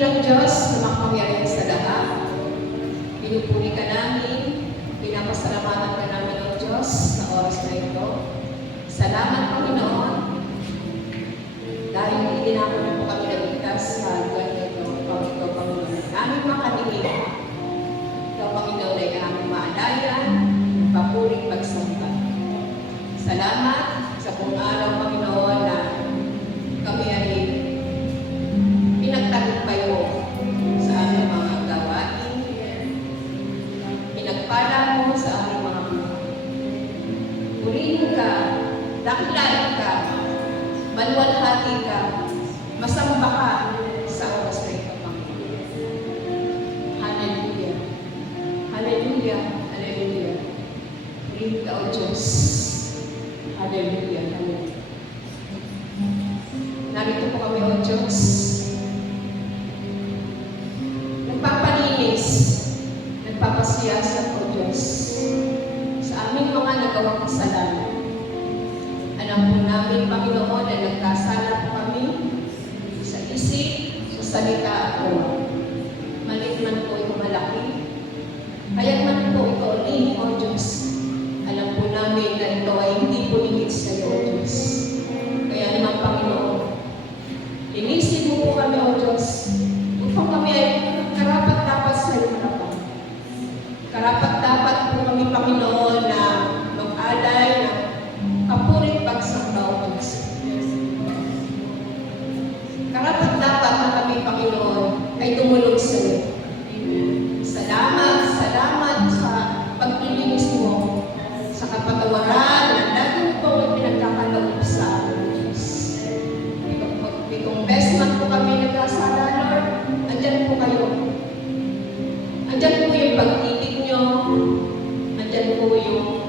dakilang Diyos na makapangyarihan sa lahat, pinupuri ka namin, pinapasalamatan ka namin ng Diyos sa oras na ito. Salamat, Panginoon, dahil itinako niyo po kami nagligtas sa lugar na ito. Ikaw, Panginoon, aming makanilig. Ikaw, Panginoon, ay aming maalayan, papuring pagsamba. Salamat sa buong araw, Panginoon, na kami ay pinagtagumpay mo sa aming mga gawain. Pinagpala mo sa aming mga buhay. Purihin ka, dakilain ka, maluwalhati ka, masamba ka sa oras na ito, Panginoon. Hallelujah. Hallelujah. Hallelujah. Purihin ka, O Diyos. Hallelujah. Hallelujah. Narito po kami, O Diyos. Nagpapalinis, nagpapasiyasat, O Diyos, sa aming mga nagawang kasalanan. Alam po namin, Panginoon, na nagkasala po kami sa isip, sa salita at gawa. Maliit man po ito malaki. Kaya man po ito ni O Diyos. Alam po namin na ito ay hindi po lingid sa iyo, O Diyos. Kaya naman, Panginoon, linisin mo po kami, O Diyos, upang kami ay karapat-dapat sa iyo harapan. Karapat-dapat po kami, Panginoon, na mag-alay ng kapurit pagsamba, O Diyos. Karapat-dapat na kami, Panginoon, ay tumulong sa iyo. Salamat, salamat sa paglilinis mo, sa kapatawaran na lagi po pinagkakaloob sa amin, Diyos. Pitong best man po kami nagkasala, Lord, andyan po kayo. Andyan po yung pag-ibig nyo, andyan po yung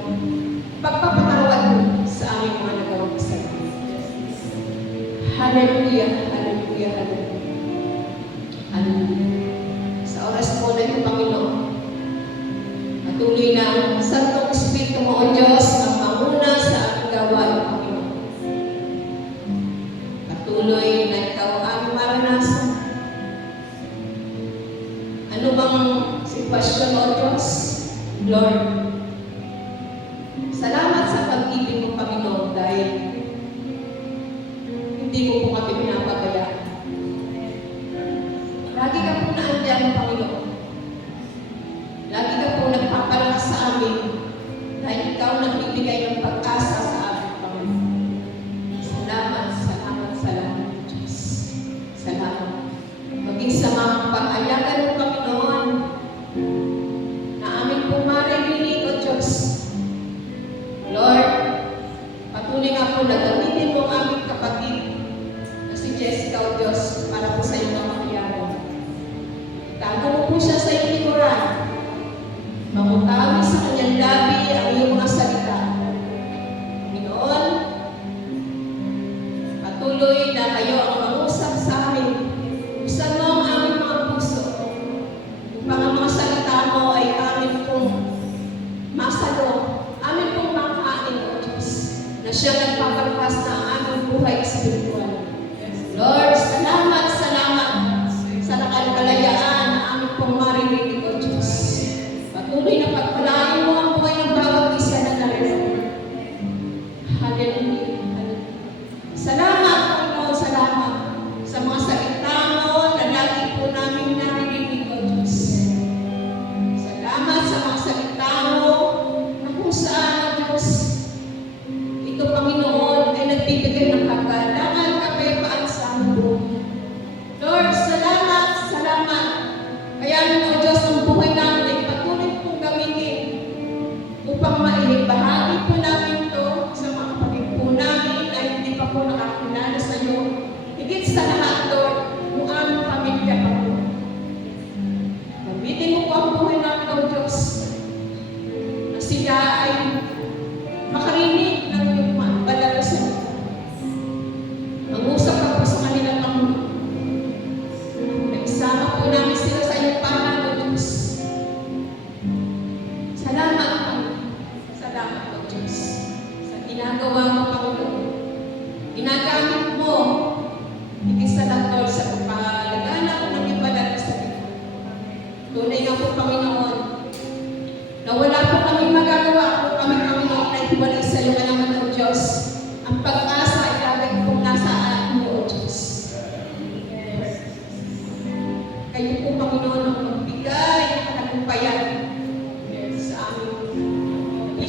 pagpapatawad sa aming mga nagawang kasalanan. Hallelujah, hallelujah, hallelujah. Hallelujah. Sa oras po na ito, Panginoon, patuloy na ang Santong Espiritu mo, O Diyos, ang mamuna sa aming gawain, Panginoon. Patuloy na ikaw ang aming maranasan. Ano bang sitwasyon, O Diyos? Lord, salamat sa pag-ibig mo, Panginoon, dahil hindi mo po kami pinapabayaan. Lagi ka po naandyan, Panginoon. Lagi ka po nagpapalakas sa amin dahil ikaw nagbibigay ng pag-asa sa amin, Panginoon. Salamat, salamat, salamat, Diyos. Salamat. Maging sa mga pag-ayagan mo, Panginoon, na amin po maririnig, O Diyos. Lord, patuloy nga po na gamitin mo ang aming kapatid na si Jessica, O Diyos, para po sa iyong pamahiyagan. Itago mo po siya sa iyong likuran. Mamutawi sa kanyang labi ang iyong mga salita. Panginoon, patuloy na kayo ang mangusap sa amin. Buksan mo ang aming mga puso. Upang ang mga salita mo ay amin pong masalo, amin pong makain, O Diyos, na siya nagpapalpas na ang aming buhay espiritual. Lord, salamat, salamat sa nakaligayaan na amin pong maririnig, O Diyos. Patuloy na pagpalain mo ang buhay ng bawat isa na narito. Hallelujah. Hallelujah. Salamat, Panginoon, salamat sa mga salita mo na lagi po namin naririnig, O Diyos. Salamat sa mga salita mo na kung saan, O Diyos, ito, Panginoon, ay nagbibigay ng kagalangan, kapayapaan sa aming buhay. Lord, salamat, salamat. Kaya naman, O Diyos, ang buhay namin ay patuloy pong gamitin upang maibahagi po namin ito sa mga kapatid po namin na hindi pa po nakakilala sa iyo. Higit sa lahat, Lord, kung aming pamilya pa po. Gamitin mo po ang buhay namin, O Diyos, na sila ay makarinig ng iyong banal na salita. Mag-usap ka po sa kanilang mga nagsama po namin sila sa iyong pangalan, O Diyos. Salamat, Panginoon. Salamat, O Diyos, sa ginagawa mo, Panginoon. Ginagamit mo, higit sa lahat, Lord, sa pagpalaganap ng iba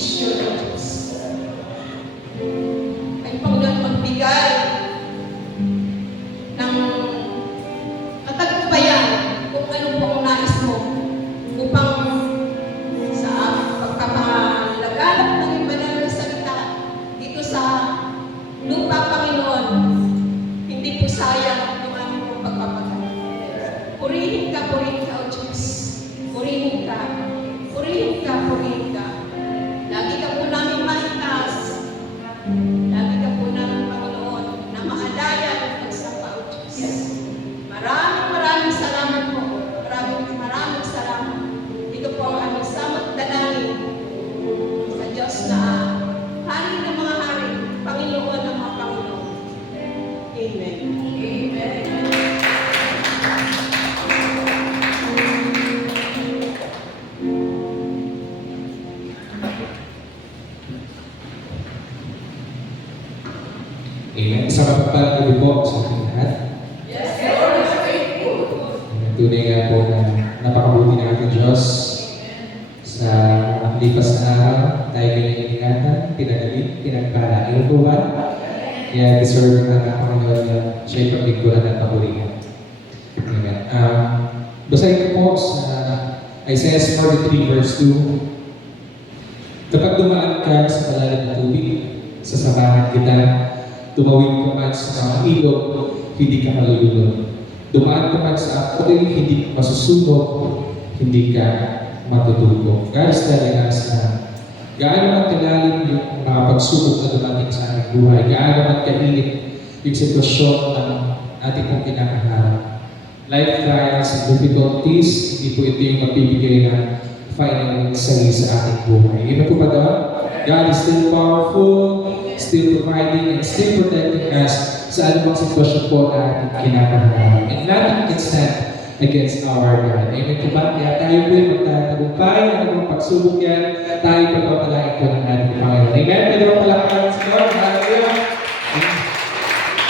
provision, O Diyos. Ay, Panginoon, magbigay ng katagumpayan kung ano pong nais mo upang sa pagkakalaganap ng iyong banal na salita dito sa lupa, Panginoon, hindi po sayang yung aming pong pagpapagawa. Purihin ka, O Diyos. Purihin ka. Purihin ka, purihin ka. Lagi ka po namin maitaas. Lagi ka po namin, Panginoon, na maalaya at pagsamba, O Diyos. Maraming salamat po. Maraming salamat. Ito po ang aming samot dalangin sa Diyos na hari ng mga hari, Panginoon ng mga Panginoon. Amen. Amen. Amen. Isang kapagpalang gabi po sa ating lahat. Yes, Lord. Tunay nga po na napakabuti ng ating Diyos. Sa lipas na araw, tayo kanyang ingatan, pinagaling, pinagpalain po ba? Kaya deserve na ng Panginoon na siya'y paglingkuran at pabulingan. Amen. Basahin ko po sa Isaiah 43 verse 2. Kapag dumaan ka sa malalim na tubig, sasamahan kita. Tumawid ka man sa mga ilog, hindi ka malulunod. Dumaan ka man sa apoy, hindi ka masusunog, hindi ka matutulog. God is telling us na gaano man kalalim yung mga pagsubok na dumating sa ating buhay, gaano man kainit yung sitwasyon ng ating pong kinakaharap. Life trials and difficulties, hindi po ito yung magbibigay ng final say sa ating buhay. Ano po ba doon? God is still powerful, still providing, and still protecting us sa anumang sitwasyon po na ating kinakaharap. And nothing can stand against our God. Amen po ba? Kaya tayo po yung magtatagumpay, anumang pagsubok yan, tayo pagpapalain po ng ating Panginoon. Amen? Pwede ba palakpakan sa Lord? Hallelujah!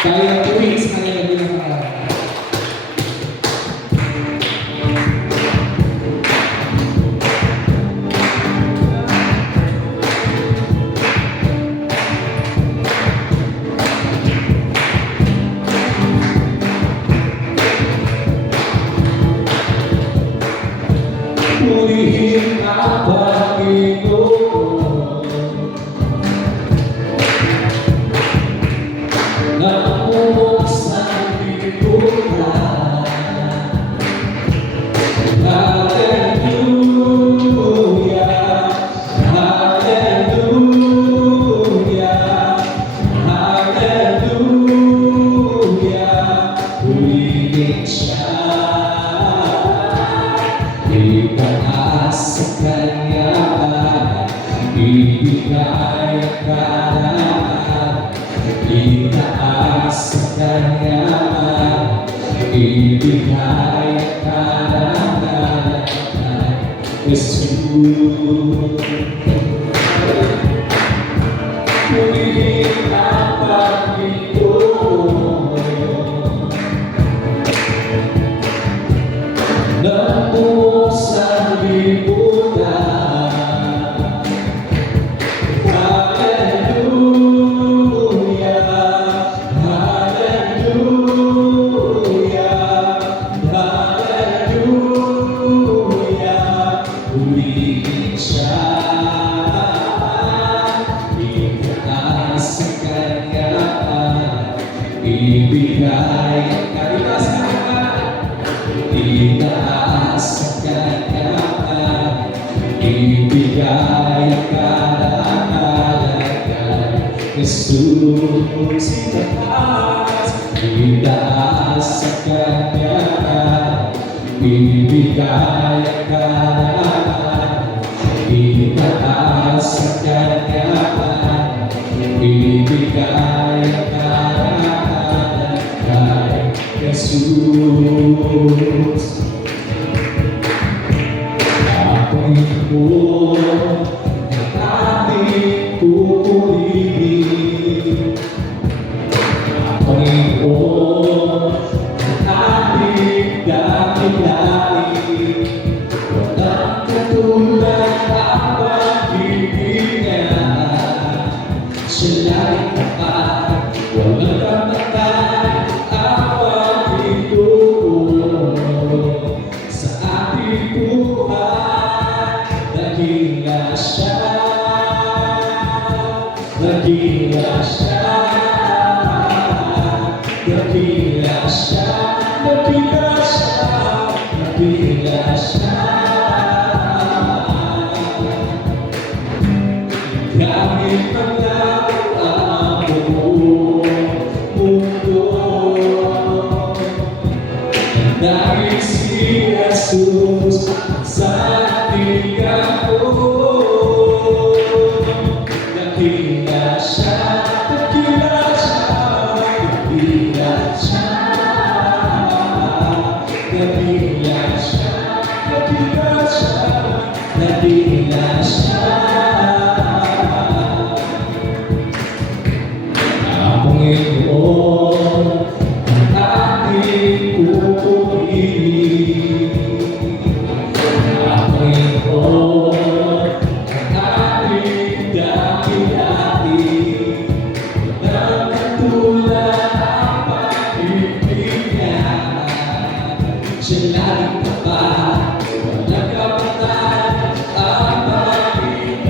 Tayo na tuwing sa kanya na bilang mga purihin ang Panginoon na buksan lipunan. Hallelujah, hallelujah, hallelujah, purihin siya. Itaas sa kanya, ibigay ang karangan. Itaas sa kanya, ibigay ang karangan. Jesus, purihin ang Panginoon na buksan lipunan. Hallelujah, hallelujah, hallelujah, purihin siya. Itaas sa kanya, ibigay ang karangan. Itaas sa kanya, ibigay ang karangalan. Jesus, itaas sa kanya, ibigay ang karangalan. Itaas sa kanya, ibigay ang karangalan kay Jesus. Panginoon ang ating pupurihin. Panginoon ang ating dakilain. Walang katulad ang pag-ibig Dakila siya, dakila siya, dakila siya, dakila siya. Kahit maglago ang buong mundo, dahil si Jesus sa tigang ko. Dakila siya, dakila siya, dakila siya, dakila siya, dakila siya, dakila siya. Ang Panginoon ang ating pupurihin. Ang Panginoon ang ating dakilain. Walang katulad ang pag-ibig niya. Siya laging tapat, walang kapatid ang Panginoon.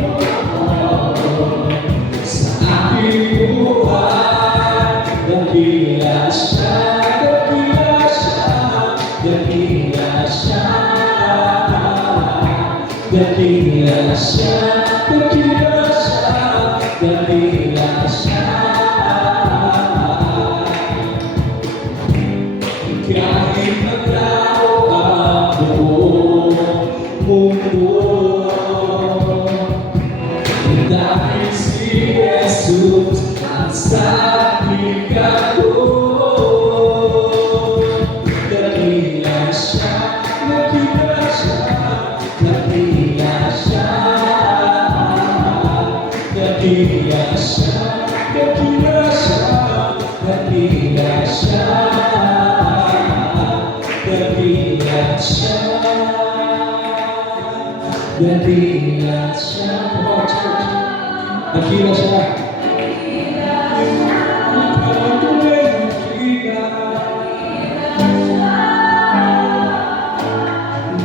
Sa aking buhay, dakila siya, dakila siya, dakila siya. Dakila siya, dakila siya, dakila siya. Kahit maglaho ang buong mundo, dahil si Jesus ang sabigan ko. Dakila siya, dakila siya, dakila siya. Dakila siya, dakila siya, dakila siya. Dakila siya, dakila siya. Come on, church. Dakila siya.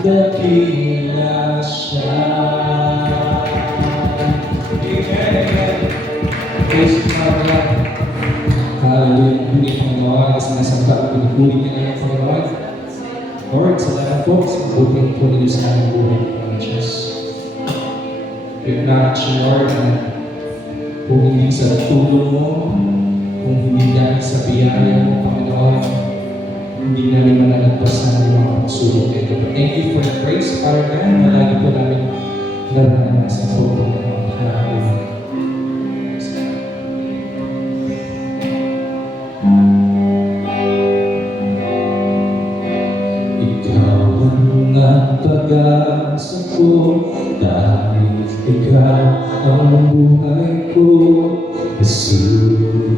Dakila siya. Amen. Praise God. Hallelujah. Puni Panginoon, kasi nasa taong pinupuli ka na ng Panginoon. Lord, salamat po sa mabuting po ninyo sa aming buhay, Panginoon Diyos. We acknowledge you, Lord, na kung hindi sa tulong mo, kung hindi dahil sa biyaya mo, Panginoon, hindi namin manalagpasan ang mga pagsulong ito. But thank you for the grace, Father God, na lagi po namin naranasan po po ng mga buhay. Ikaw ang pag-asa ko, dahil ikaw ang buhay ko, Jesus.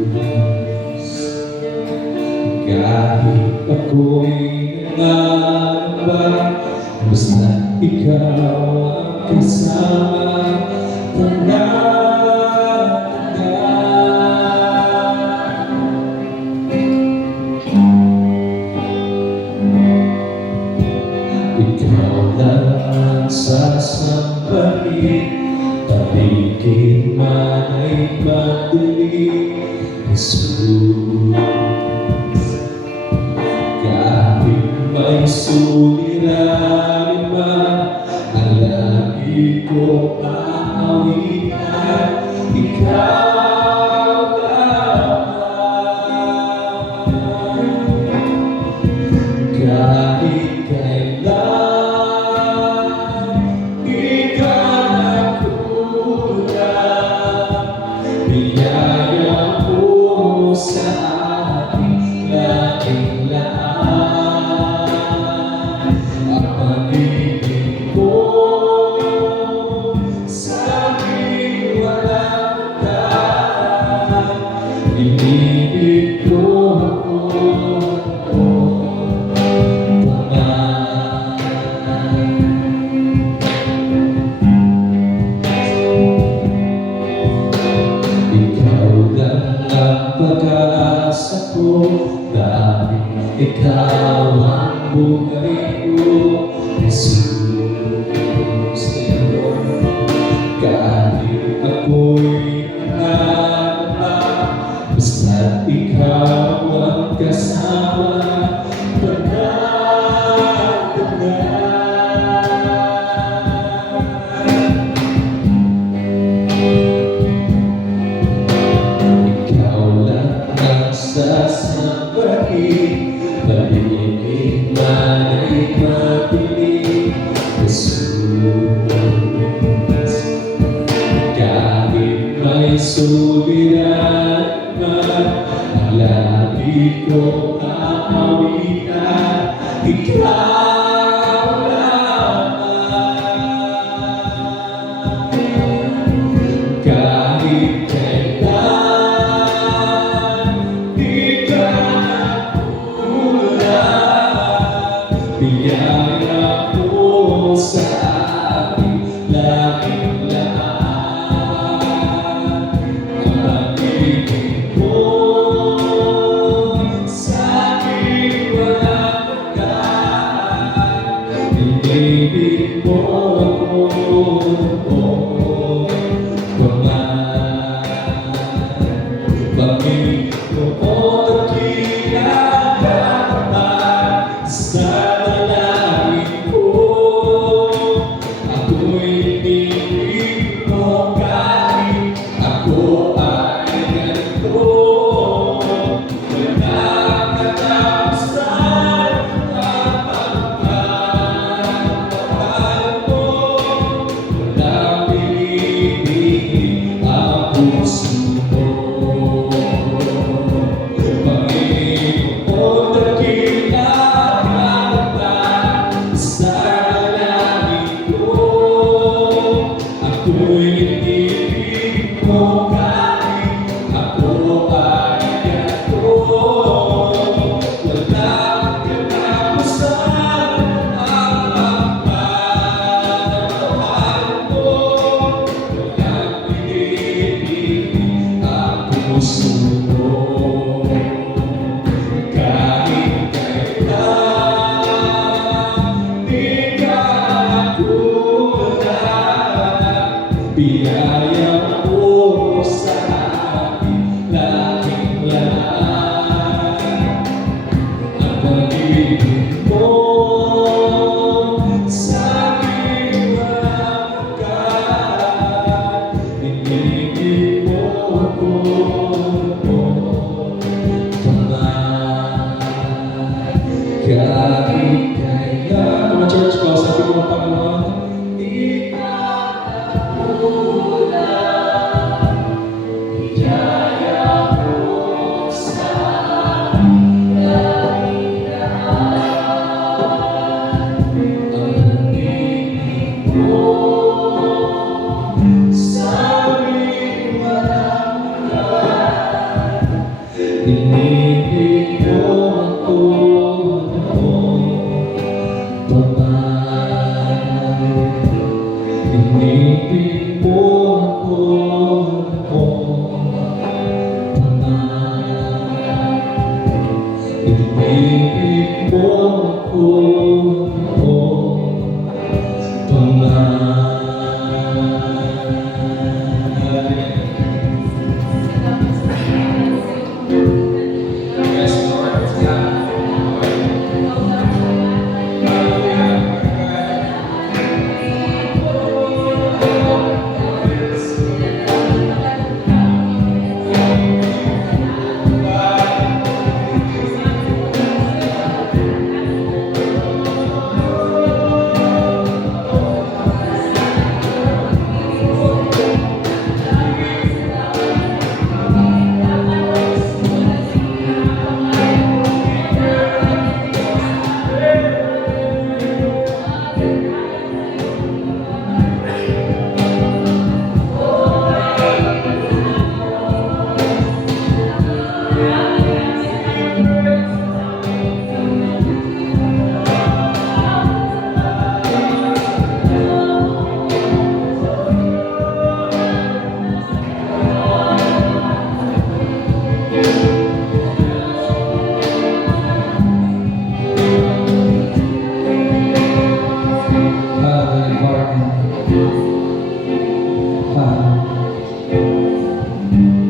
Kahit ako'y nangangamba, basta ikaw ang kasama, ikaw lang ang sasambahin, tabikin man ay madilim, Jesus. Kahit may suliranin man, ang lagi ko aawitan, ikaw lamang. Kahit kailan ikaw nagkulang, biyaya mo sa aking laging laan. Ang pag-ibig mo sa aking walang hanggan, inibig ko ako. Ikaw lang ang pag-asa ko, dahil ikaw ang buhay ko, Jesus. Kahit suliran man ang lagi kong aawitan. Ikaw lamang. Kahit kailan di ka nagkulang, biyaya mo sa akin laging lahat. Ang pag-ibig mo sa akin walang hanggan. Inibig mo ako, bakit ko kinakabahan sa dalangin ko? Ako'y inibig mo kahit ako ay ganito. Walang katapusan ang pagmamahal mo. Walang pinipili ang puso mo. Ako'y inibig mo kahit ako ay ganito. Walang katapusan ang pagmamahal mo. Walang pinipili ang puso mo. Kahit kailan di ka nagkulang, biyaya mo sa akin laging lahat. Ang pag-ibig mo sa akin walang hanggan. Inibig mo ako, kahit kailan. Mga church ko, sabi ko ang Panginoon, di ka nagkulang, biyaya mo sa akin laging lahat. Ang pag-ibig mo sa akin walang hanggan. Inibig mo ako, inibig mo ako, inibig mo Yes, Lord.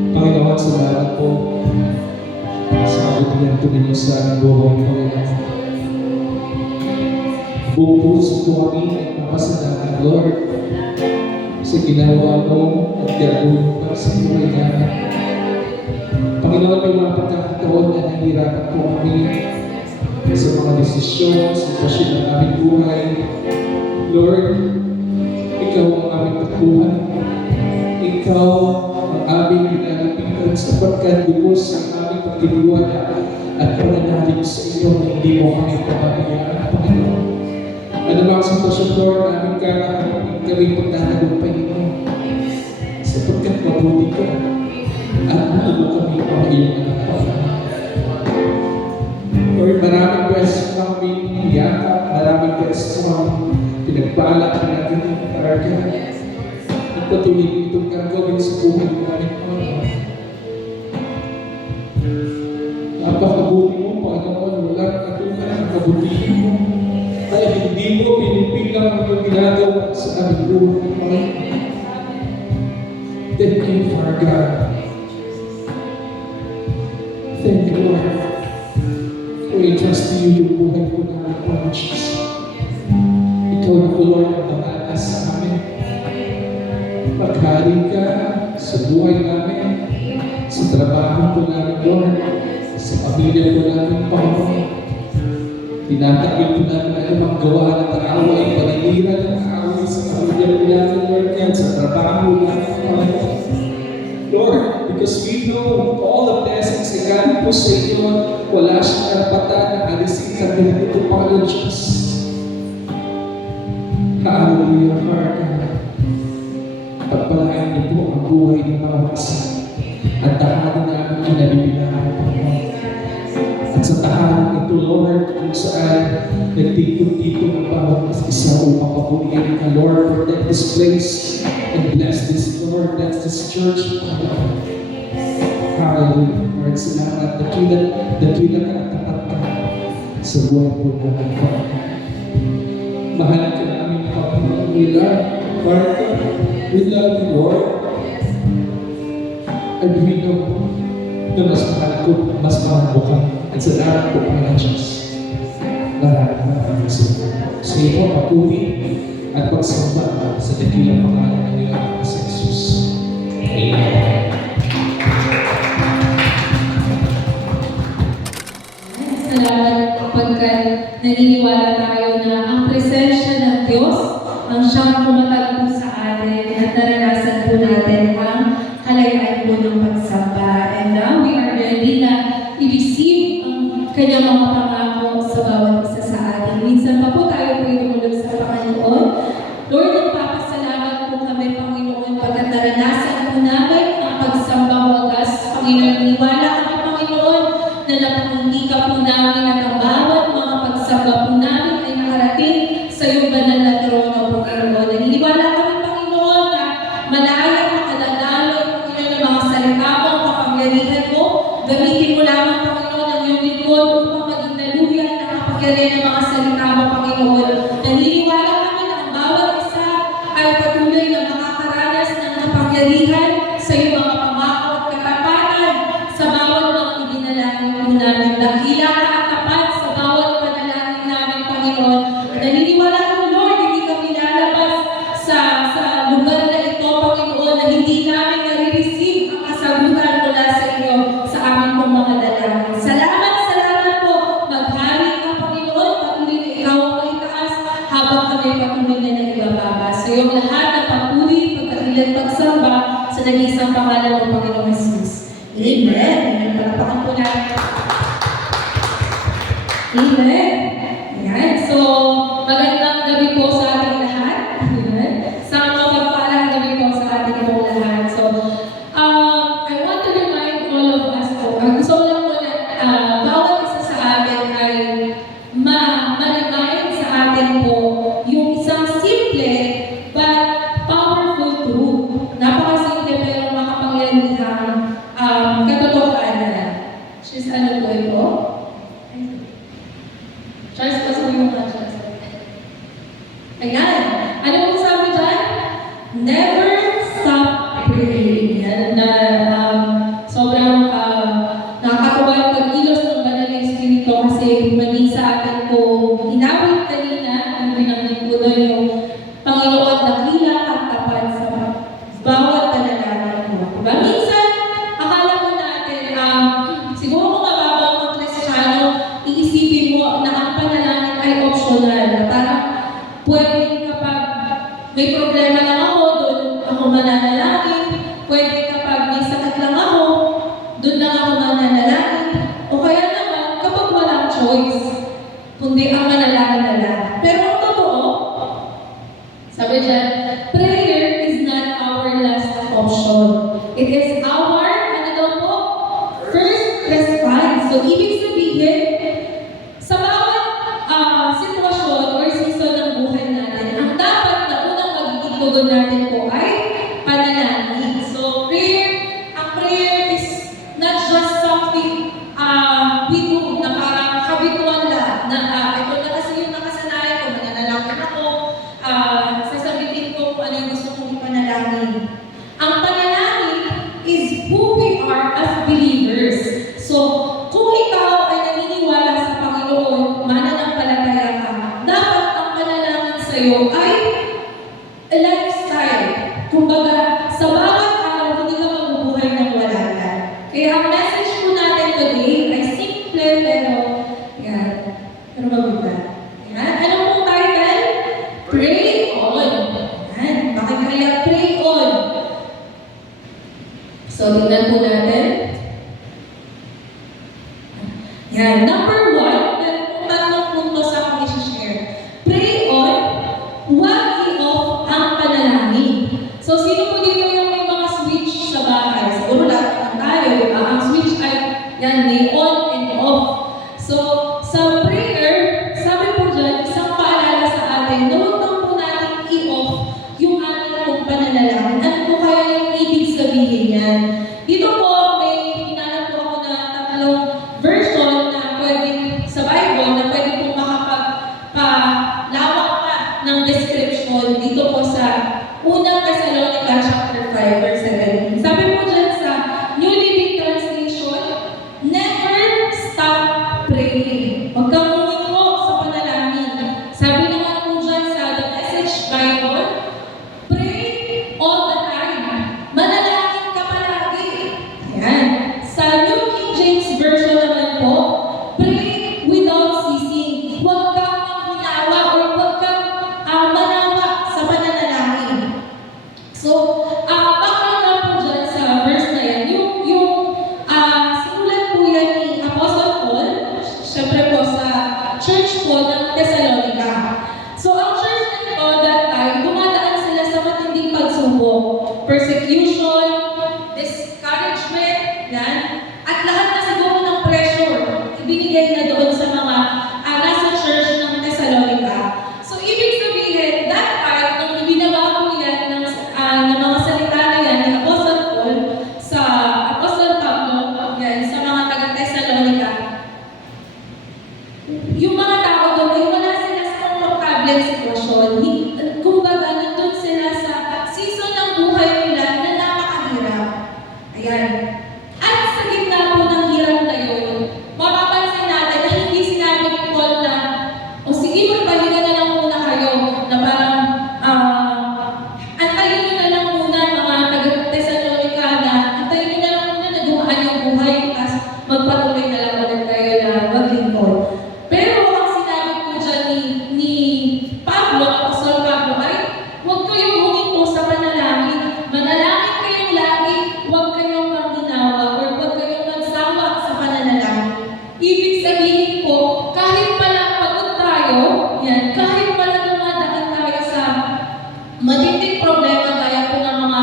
Panginoon, salamat po sa kabutihan po ninyo sa buhay ko. Buong puso po kami ay papasalamat, Lord, sa ginawa mo at gagawin mo para sa buhay namin. Panginoon, may mga pagkakataon na nahihirapan po kami sa mga desisyon, sa sitwasyon ng aming buhay. Lord, Ikaw ang aming takbuhan. Ikaw ikaw ang aming pinalapitan sapagkat lubos ang aming pagtitiwala at pananalig sa iyo na hindi mo kami pababayaan, Panginoon. Ano ba ang sitwasyon, Lord, namin kakakapagin kami pagtatagumpayin mo? Sapagkat mabuti ka at mahal mo kami ang iyong anak, Panginoon. Lord, maraming beses mo kami yakap, maraming beses mo kami pinagpala ka natin ng karga. At patuloy mo itong gagawin sa buhay namin, Panginoon. Napakabuti mo, Panginoon, walang katulad ang kabutihan mo. Ay hindi mo pinipilang ang iyong ginagawa sa aming buhay, Panginoon. Thank you, Father God. Thank you, Lord. We trust you yung buhay ko na Panginoon Jesus. Ikaw na po, Lord, ang bahala sa amin. Maghari ka sa buhay namin, sa trabaho po namin, Lord, sa pamilya po namin, Panginoon. Tinatakil po namin ang ibang gawa ng kaaway, paninira ng kaaway sa pamilya po namin, Lord, yan, sa trabaho namin, Panginoon. Lord, because we know all the blessings na galing po sa inyo, wala siyang karapatan na alisin ka din ito, Panginoon Diyos. Hallelujah, Lord. Pagpalain niyo po ang buhay ng bawat isa at tahanan namin kinalibilahan, Panginoon. At sa tahanan ito, Lord, kung saan nagtipon-tipon ang bawat isa upang papurihin ka, Lord, protect this place and bless this, Lord, bless this church, Panginoon. Hallelujah, Lord, salamat. Dakila ka at tapat ka sa buhay po namin, Panginoon. Mahal ka namin, Panginoon. We love you, Lord. We love you, Lord. And we know na mas mahal mo ka. At salamat po, Panginoon Diyos. Maraming salamat. Sa iyo, papuri at pagsamba sa dakilang pangalan ng iyong anak sa Jesus. Amen. Salamat pagkat naniniwala tayo na ang presensya ng Diyos ang siyang tumatag po sa atin at naranasan po natin ang kalayaan po ng pagsamba. And now we are ready na i-receive ang kanyang mga pangako sa bawat isa sa atin. Minsan pa po tayo po inulog sa Panginoon. Lord, nagpapasalamat po kami, Panginoon, pagkat naranasan po namin ang pagsambang wagas. Panginoon, niwala kami, Panginoon, na napangiti ka po namin at ang bawat mga pagsamba po namin ay nakarating sa iyong banal na trono, Panginoon. Naniniwala kami, Panginoon, na malaya makaladaloy, Panginoon, ng mga salita mo, ang kapangyarihan mo. Gamitin mo lamang, Panginoon, ang iyong lingkod upang maging naluyan ang kapangyarihan ng mga salita mo, Panginoon. Naniniwala kami na ang bawat isa ay patuloy na makakaranas ng kapangyarihan sa iyong mga pangako at katapatan sa bawat mga ibinalangin po namin. Dakila ka at tapat sa bawat panalangin namin, Panginoon. Naniniwala kami, Lord, hindi kami lalabas sa lugar na ito, Panginoon, na hindi namin nare-receive ang kasagutan mula sa inyo sa aming pong mga dalangin. Salamat po. Maghari ka, Panginoon, patuloy na ikaw ang maitaas habang kami patuloy na nagbababa. Sa iyong lahat na papuri, pagkakilan, pagsamba sa nag-iisang pangalan ng Panginoong Jesus. Amen. Palapakan po natin. Amen. Ayan. So, magandang gabi po sa ating lahat. Amen. Sa mapagpalang gabi po sa ating pong lahat. So, I want to remind all of us po, gusto ko lang po na bawat isa sa atin ay ma-remind sa atin po yung isang simple but powerful truth. Napakasimple pero makapangyarihang katotohanan. She's ano po ito? Charles, paso mo mga Charles. Ayan. Ano po sabi dyan? Never stop praying. Yan na sobrang nakakatuwa yung pag-ilos ng banal na Espiritu kasi maging sa atin po inawit kanina, ang binanggit po doon yung Panginoon dakila at tapat sa bawat panalangin mo. Diba? Minsan, akala mo natin, siguro kung mababaw kang Kristiyano, iisipin mo na ang panalangin ay optional. Parang pwede kapag may problema lang ako, doon ako mananalangin. Pwede kapag may sakit lang ako, doon lang ako mananalangin. O kaya naman, kapag walang choice, kundi ang manalangin na lang. Pero ang totoo, sabi dyan, prayer is not our last option. It is our, ano daw po? First response. So, ibig sabihin, sa bawat sitwasyon or season ng buhay natin, ang dapat na unang magiging tugon natin po ay panalangin. So, ang prayer is not just something we do na parang habitual lang, na ito na kasi yung nakasanayan ko, mananalangin ako, sasabihin ko kung ano yung gusto kong ipanalangin. Ang panalangin is who we are as believers. So, kung ikaw ay naniniwala sa Panginoon, mananampalataya ka, dapat ang panalangin sa iyo ay a lifestyle. Kumbaga, sa bawat araw, hindi ka mabubuhay ng wala yan. Kaya ang message po natin today ay simple pero mabigat. Yan. Ano pong title? Pray on. Yan. Bakit kaya pray on? So, tingnan po natin. Yan. Number 1, meron pong tatlong punto sa akong i-share. Pray on, huwag i-off ang panalangin. So, sino po dito yung may mga switch sa bahay? Siguro lahat naman tayo, di ba? Ang switch ay yan, may on and off. So, sa prayer, sabi po dyan, isang paalala sa atin na huwag lang po natin i-off yung ating pong pananalangin. Ano po kaya yung ibig sabihin yan? Dito po, may hinanap po ako na tatlong version na pwede sa Bible na pwede pong makapagpalawak pa ng description dito po sa unang Thessalonica chapter 5 verse 17. Sabi po dyan sa New Living Translation, never stop praying. Huwag kang huminto sa panalangin. Sabi naman po dyan sa The Message Bible, pray all the time. Manalangin ka palagi. Ayan. Sa New King James Version naman po, pray without ceasing. Huwag kang manghinawa o huwag kang manawa sa pananalangin. So, background lang po dyan sa verse na yan, simulan po yan ni Apostle Paul, syempre po sa church po ng Thessalonica. So, ang church na ito, that time, dumadaan sila sa matinding pagsubok, persecution, discouragement, yan, at lahat na siguro ng pressure, ibinigay na doon sa mga nasa church ng Thessalonica. So, ibig sabihin, that time, nung ibinaba po yan ng mga salita na yan ni Apostle Paul sa Apostle Pablo, yan, sa mga taga-Thessalonica, yung mga tao doon ay wala sila sa komportableng sitwasyon. Kumbaga, nandun sila sa season ng buhay nila na napakahirap. Ayan. At sa gitna po ng hirap na yun, mapapansin natin na hindi sinabi ni Paul na, o sige, magpahinga na lang muna kayo, na parang, antayin nyo na lang muna mga taga-Thessalonica na, antayin nyo na lang muna na gumaan yung buhay, tapos magpatuloy na lang ulit kayo na maglingkod. Pero ang sinabi po dyan ni Pablo, Apostol Pablo, ay huwag kayong huminto sa panalangin. Manalangin kayong lagi, huwag kayong manghinawa or huwag kayong magsawa sa pananalangin. Ibig sabihin po, kahit pala pagod tayo, yan, kahit pala dumadaan tayo sa matinding problema gaya po ng mga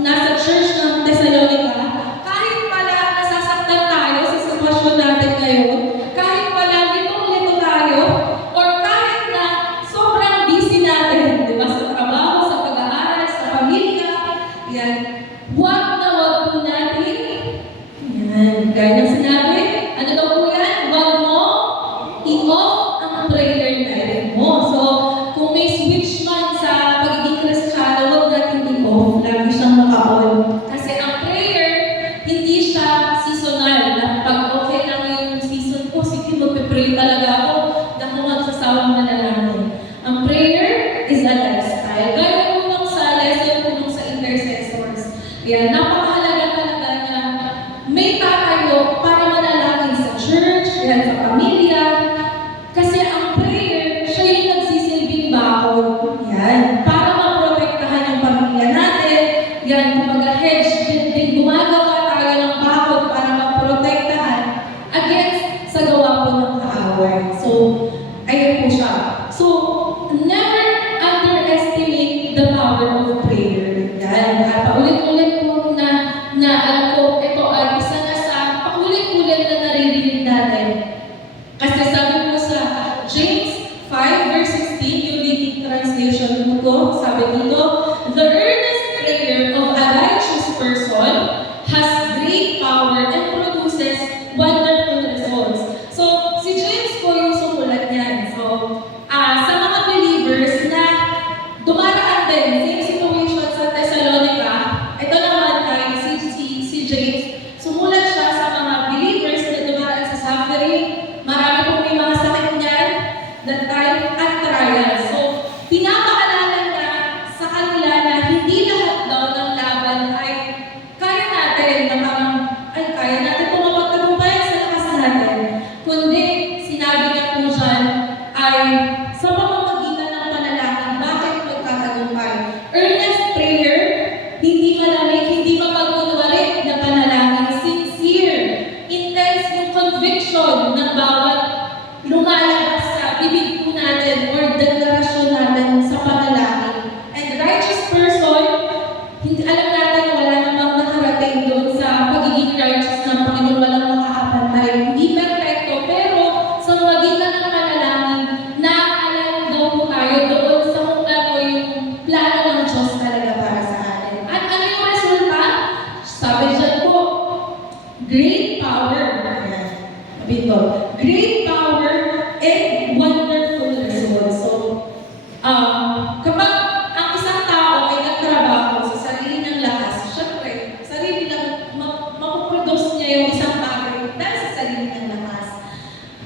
nasa church ng Thessalonica, kahit pala nasasaktan tayo sa sitwasyon natin ngayon, kahit pala litong-lito tayo, or kahit na sobrang busy natin, di ba, sa trabaho, sa pag-aaral, sa pamilya, yan, huwag po natin, yan, gaya ng sinabi, ano daw po yan? Huwag mo i-off ang prayer life mo. So, kung may switch man sa pagiging Kristiyano, huwag natin i-off, lagi siyang maka-on. Kasi ang prayer, hindi siya seasonal, na pag okay lang yung season ko, sige, magpe-pray talaga ako, na kung magsasawang manalangin. Ang prayer is a lifestyle. Gaya po nung sa lesson po nung sa intercessors. Kaya napakahalaga talaga na may tatayo para manalangin sa church, yan, sa pamilya. Kasi ang prayer, siya yung nagsisilbing bakod. Yan. Para maprotektahan yung pamilya natin. yan, kumbaga hedge, din gumagawa tayo ng bakod para maprotektahan against sa gawa po ng kaaway. So, ayun po siya. So, never underestimate the power of prayer. Yan, paulit-ulit po na alam ko, ito ay isa na sa paulit-ulit na naririnig natin. Kasi sabi po sa James 5 verse 16, yung leading translation po, sabi dito, the earnest prayer of a righteous person has great power and produces wonderful results. So, si James po yung sumulat niyan. So, sa mga believers na dumaraan din, same situation sa Thessalonica, ito naman ay si James, sumulat siya sa mga believers na dumaraan sa suffering, marami pong may mga sakit niyan, that time at trials. So, pinapaalala niya sa kanila na hindi lahat daw ng laban ay kaya natin, na parang, ay kaya natin kung mapagtagumpayan sa lakas natin. Kundi, sinabi niya po dyan, ay sa pamamagitan ng panalangin, bakit magtatagumpay? Earnest prayer, hindi malamig, hindi mapagkunwari na panalangin, sincere, intense yung conviction ng bawat lumalabas sa bibig po natin or deklarasyon natin sa panalangin. And righteous person, hindi alam natin na wala namang nakarating doon sa pagiging righteous ng Panginoon, walang makakapantay. Hindi perfecto, pero sa magitan ng panalangin, naaalam daw po tayo doon sa kung ano yung plano ng Diyos talaga para sa atin. At ano yung resulta? Sabi dyan po, great power. Sabi ito, great power and wonderful results. So, kapag ang isang tao ay nagtrabaho sa sarili ng lakas, syempre, sarili lang, mapuproduce niya yung isang bagay dahil sa sarili ng lakas.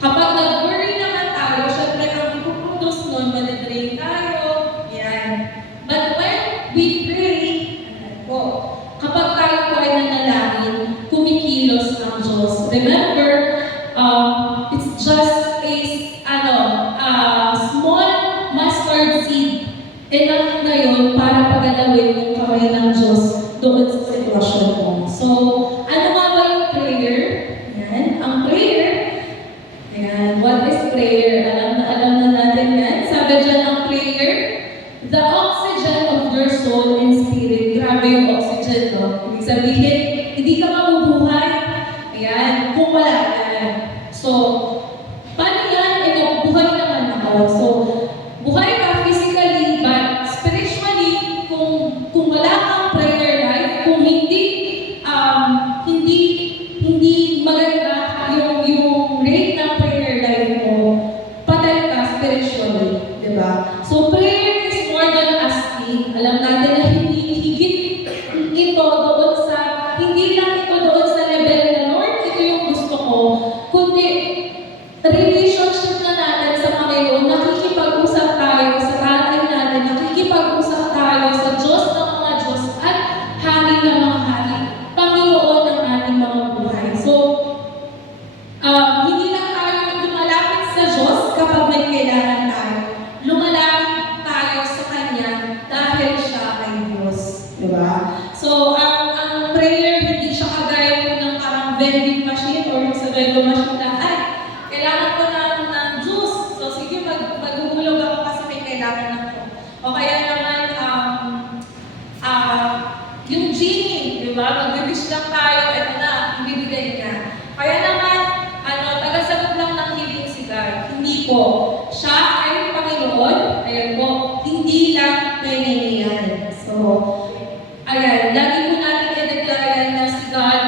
Kapag nag-worry naman tayo, syempre, ang ipuproduce nun, malidrain tayo, yan. But when we pray, po, kapag tayo po ay nanalangin, kumikilos ang Diyos. Remember, it's just a small mustard seed. Enough na yun para pagalawin yung kamay ng Diyos doon sa sitwasyon mo. So, ano nga ba yung prayer? Yan, ang prayer. Yan, what is prayer? Alam na natin yan. Sabi dyan ang prayer, the oxygen of your soul and spirit. Grabe yung oxygen, no? Ibig sabihin, hindi ka mabubuhay. Ayan, kung wala yan. So, paano yan? Buhay naman ako. So, buhay ka physically, but spiritually, kung wala kang prayer life, kung hindi maganda yung rate ng prayer life mo, patay ka spiritually, di ba? So, prayer is more than asking. Alam natin na higit ito doon sa, hindi lang ito doon sa level na, Lord, ito yung gusto ko, kundi relationship na natin sa Panginoon, nakikipag-usap tayo sa tatay natin, nakikipag-usap tayo sa Diyos ng mga Diyos at Hari ng mga Hari, Panginoon ng ating mga buhay. So, hindi lang tayo lumalapit sa Diyos kapag may kailangan tayo. Lumalapit tayo sa Kanya dahil siya ay Diyos. Diba? So, ang prayer, hindi siya kagaya po ng parang vending machine or sa vending machine na, ay, kailangan ko ng juice. So, sige, maghuhulog ako kasi may kailangan na ko. O kaya naman, yung genie, di ba? Mag-wish lang tayo, eto na, ibibigay niya. Kaya naman, taga-sagot lang ng healing si God. Hindi po. Siya ay Panginoon. Ayan po. Hindi lang nangyayari. So, ayan, lagi po natin i-declare na si God,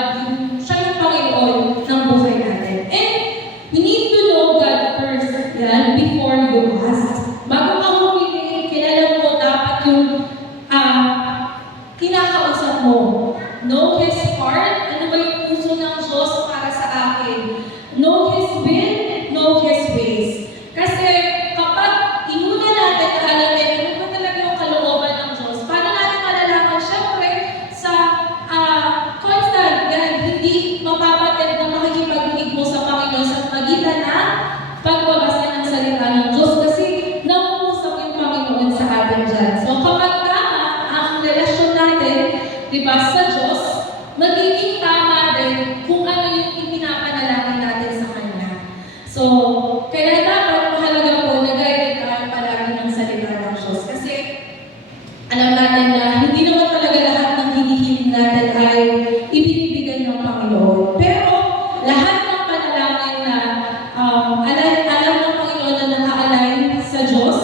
siya yung Panginoon ng buhay natin. And we need to know God first, yan, before you ask. Bago ka humiling, kilala mo dapat yung kinakausap mo. Know His heart. Ano ba yung puso ng Diyos para sa akin? Know His will, know His ways. Kasi kapag inuna natin na alamin ano ba talaga yung kalooban ng Diyos, paano natin malalaman? Siyempre, sa constant, yan, hindi mapapatid na makikipag-ibig mo sa Panginoon sa magitan na pagbabasa ng salita ng Diyos kasi nauusap yung Panginoon sa atin dyan. So kapag tama ang relasyon natin di ba, sa Diyos, magiging tama din kung ano yung ipinapanalangin natin sa Kanya. So, kaya dapat mahalaga po na guided tayo palagi ng salita ng Diyos. Kasi alam natin na hindi naman talaga lahat ng hinihiling natin ay ibinibigay ng Panginoon. Pero lahat ng panalangin na alam ng Panginoon na naka-align sa Diyos,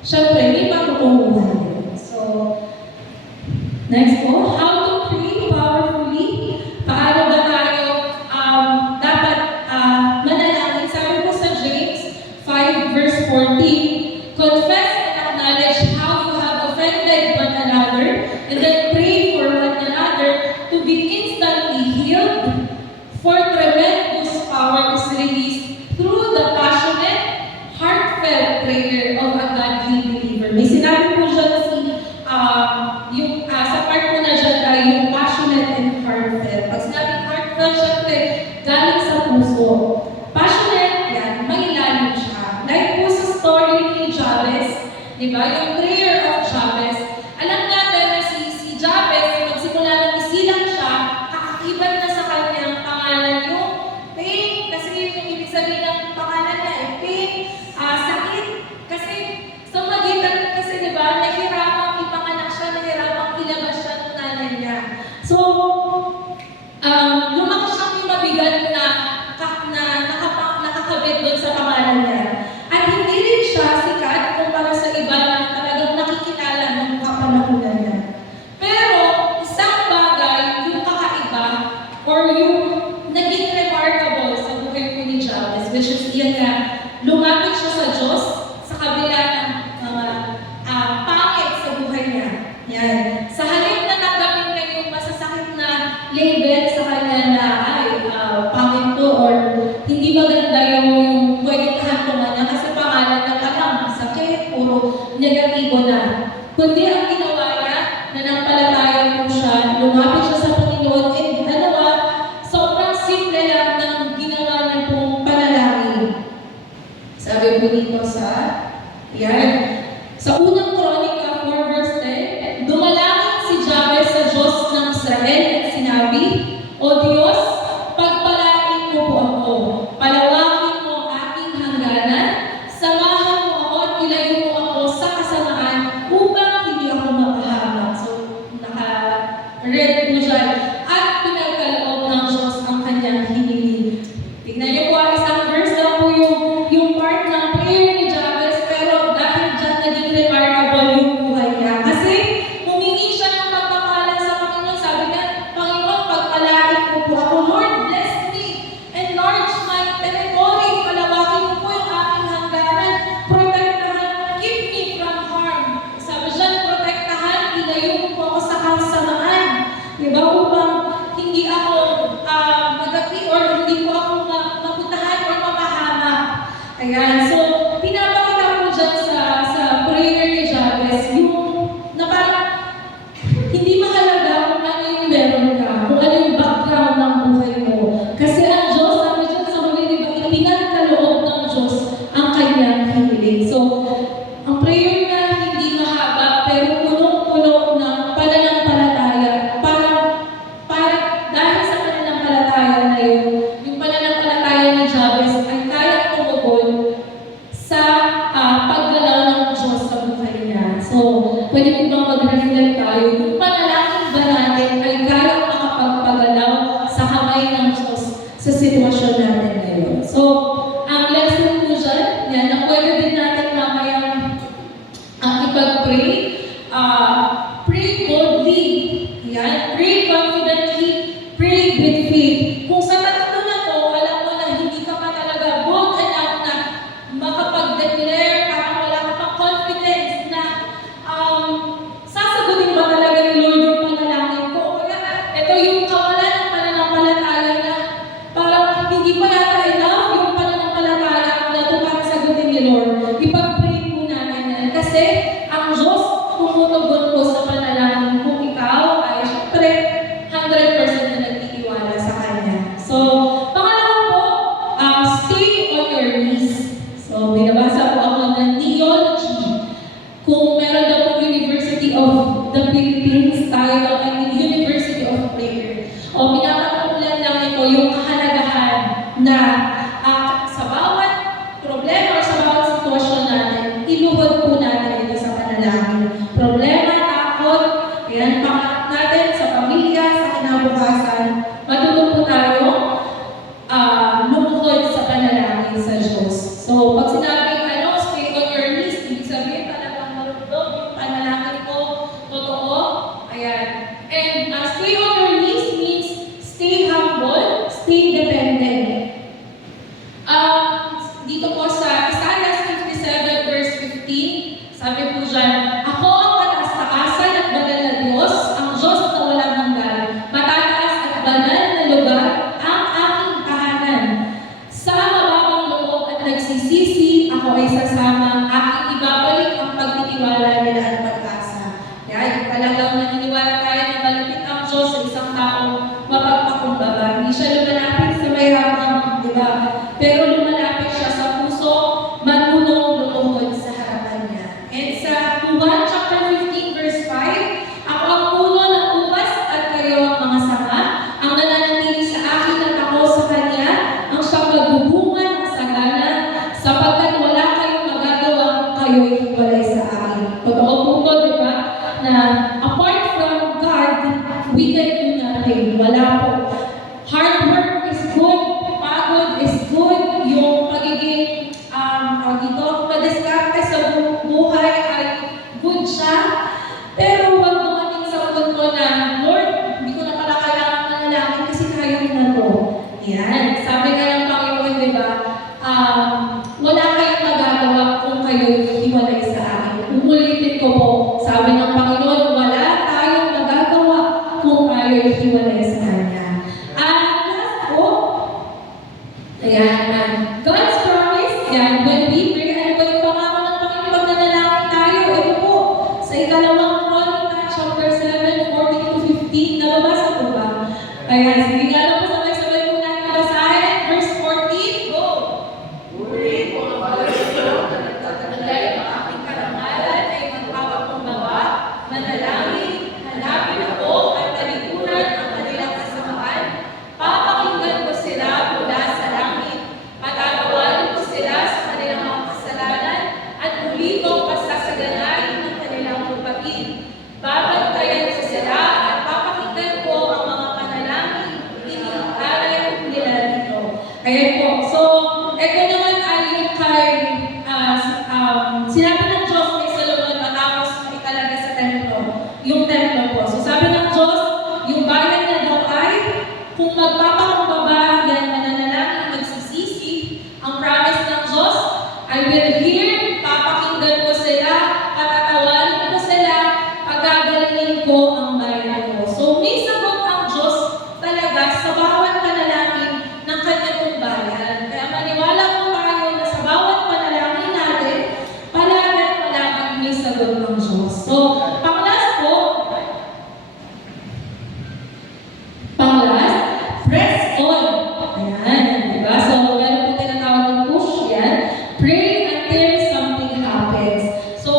syempre may pagkukunguhan din. So, next po, how to pray powerfully. Paano ba tayo dapat manalangin? Sabi po sa James 5 verse 14, confess and acknowledge how you have offended one another, and then pray for one another to be instantly healed. For tremendous power is released through the passionate, heartfelt prayer of a godly believer. May sinabi po dyan sa part po na dyan ay yung passionate and heartfelt. Pag sinabing heartfelt, syempre, galing sa puso. Passionate, yan, may lalim siya. Like po sa story ni Jabez, di ba? Yung prayer of Jabez. Alam natin na si Jabez, magsimula nang isilang siya, kakakibat na sa kanyang pangalan yung pain, kasi yun yung ibig sabihin ng pangalan niya, pain, sakit. Kasi sa magitan, kasi di ba, nahirapang ipanganak siya, nahirapang ilabas siya ng nanay niya. So, lumaki siyang yung mabigat na nakakabit doon sa pangalan niya. At hindi rin siya sikat kumpara sa iba na talagang nakikilala ng kapanahunan niya. Pero, isang bagay, yung kakaiba, or yung naging remarkable sa buhay po ni Jabez, which is yan nga, lumapit siya sa Diyos sa kabila ng mga pangit sa buhay niya. Yan. Sa halip na tanggapin niya yung masasakit na label sa kanya na ay pangit to or hindi maganda yung pwedeng kahantungan niya kasi pangalan na parang sakit, puro negatibo na. Kundi ang ginawa niya, nanampalataya po siya, lumapit siya sa Panginoon, and sobrang simple lang ng ginawa niya pong panalangin. Sabi po dito sa unang Kronika 4 verse 10, dumalangin si Jabez sa Diyos ng Israel at sinabi, O Diyos, pagpalain mo po ako, palawakin mo ang aking hangganan, samahan mo ako at ilayo mo ako sa kasamaan upang hindi ako mapahamak. So, naka-read po dyan. At pinagkaloob ng Diyos ang kanyang hiniling. Tignan niyo po, isang verse lang po yung part ng prayer ni Jabez, pero dahil dyan naging remarkable yung buhay niya. Kasi humingi siya ng pagpapala sa Panginoon. Sabi niya, Panginoon, pagpalain mo po ako. Lord, bless me. Enlarge my territory. Palawakin mo po yung aking hangganan. Protektahan. Keep me from harm. Sabi dyan, protektahan. Ilayo mo po ako sa kasamaan. Diba? Upang hindi ako magati or hindi po ako maputahan or mapahamak. Ayan. So, pinapakita ko dyan sa prayer ni Jabez, yung na parang hindi mahalaga kung ano yung meron ka, kung ano yung background ng buhay mo. Kasi ang Diyos, sabi dyan sa huli, diba, ipinagkaloob ng Diyos ang kanyang hiniling. So, ang prayer na hindi mahaba, pero punong-puno ng pananampalataya. Para dahil sa pananampalataya na yun, yung pananampalataya ni Jabez ay kaya tumugon sa paggalaw ng Diyos sa buhay niya. So, pwede po bang mag-reflect tayo? Yung panalangin ba natin ay kaya makapagpagalaw sa kamay ng Diyos sa sitwasyon natin ngayon? So, ang lesson po dyan, yan, na pwede din natin mamayang ipag-pray. Pray boldly. Yan. Pray confidently. Pray with faith. Kung sa tatlo na to, alam mo na hindi ka pa talaga bold enough na makapag-declare, parang wala ka pang confidence na sasagutin ba talaga ni Lord yung panalangin ko? O kaya, ito yung kawalan ng pananampalataya na parang hindi pa yata enough yung pananampalataya atin, sa pamilya, sa kinabukasan, matuto po tayo lumuhod sa panalangin sa Diyos. So, pag sinabing stay on your knees, ibig sabihin talagang marugdog yung panalangin ko, totoo, ayan. And stay on your knees means stay humble, stay dependent. Dito po sa Isaiah 57 verse 15, sabi po dyan, ako ang kataas-taasan at banal na Diyos, ang Diyos na walang hanggan, matataas at banal na lugar, ang aking tahanan. Sa mababang loob at nagsisisi, ako ay sasama, aking ibabalik ang pagtitiwala nila at pag-asa. Yan, talagang naniniwala tayo na malapit ang Diyos sa isang taong mapagpakumbaba. Hindi siya lumalapit sa mayabang, di ba? Pero lumalapit siya sa puso, marunong lumuhod sa harapan niya. And sa Juan chapter 15 verse 5, ako ang puno ng ubas at kayo ang mga sanga, ang nananatili sa akin at ako sa kanya, ang siyang magbubunga ng sagana, sapagkat wala kayong magagawa kung kayo'y hiwalay sa akin. Totoo po ito, di ba? Na apart from God, we can do nothing. Wala po. Hard work is good, pagod is good, yung pagiging madiskarte sa buhay ay good siya. Pero huwag dumating sa punto na, Lord, hindi ko na pala kailangan manalangin kasi kaya ko na to. Yan. Sabi nga ng Panginoon, di ba? Wala kayong magagawa kung kayo hiwalay sa akin. Uulitin ko po, sabi ng Panginoon, wala tayong magagawa kung kayo hiwalay sa Kanya. At last po, ayan, God's promise, yan, when we pray, ano ba yung pangako ng Panginoon pag nanalangin tayo? Ito po, sa ikalawang Chronica, chapter 7, 14-15, nababasa po ba? Ayan, sige nga lang po, sabay-sabay po natin basahin. Verse 14, go! Uri ko ang Panginoon na nagtatanggay ang aking karangalan ay maghawak ng baba, manalangin, hanapin ako at talikuran ang kanilang kasamaan. Papakinggan ko sila mula sa langit. Patatawarin ko sila sa kanilang mga kasalanan at muli kong pasasaganahin ang kanilang lupain. Babantayan ko sila at papakinggan ko ang mga panalangin iniaray nila dito. Ayan po. So, ito naman ay yung kay, sinabi ng Diyos kay Solomon matapos ikalagay sa templo, yung templo po. So, sabi ng Diyos, yung bayan niya daw ay, kung magpapakumbaba, yan mananalangin, magsisisi, ang promise ng Diyos, I will hear, papakinggan ko sila, patatawarin ko sila, pagagalingin ko ang bayan ko. So, may sagot ang Diyos talaga sa bawat panalangin ng kanyang pong bayan. Kaya maniwala po tayo na sa bawat panalangin natin, palaging may sagot ng Diyos. So, panglas, press on. Ayan, diba? So, meron po tinatawag ng push yan. Pray until something happens. So,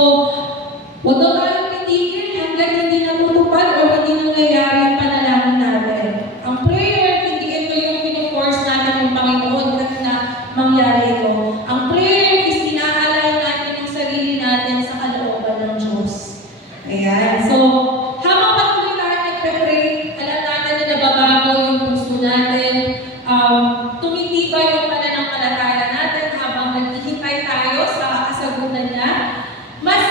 huwag daw tayong titigil hanggang hindi natutupad o hindi nangyayari yung panalangin natin. Ang prayer, hindi ito yung pinu-force natin yung Panginoon na mangyari ito. Ang prayer is inaalay natin yung sarili natin sa kalooban ng Diyos. Ayan. So, habang patuloy tayo nagpe-pray, alam natin na nababago yung puso natin, tumitibay yung pananampalataya natin habang naghihintay tayo sa kasagutan niya. Mas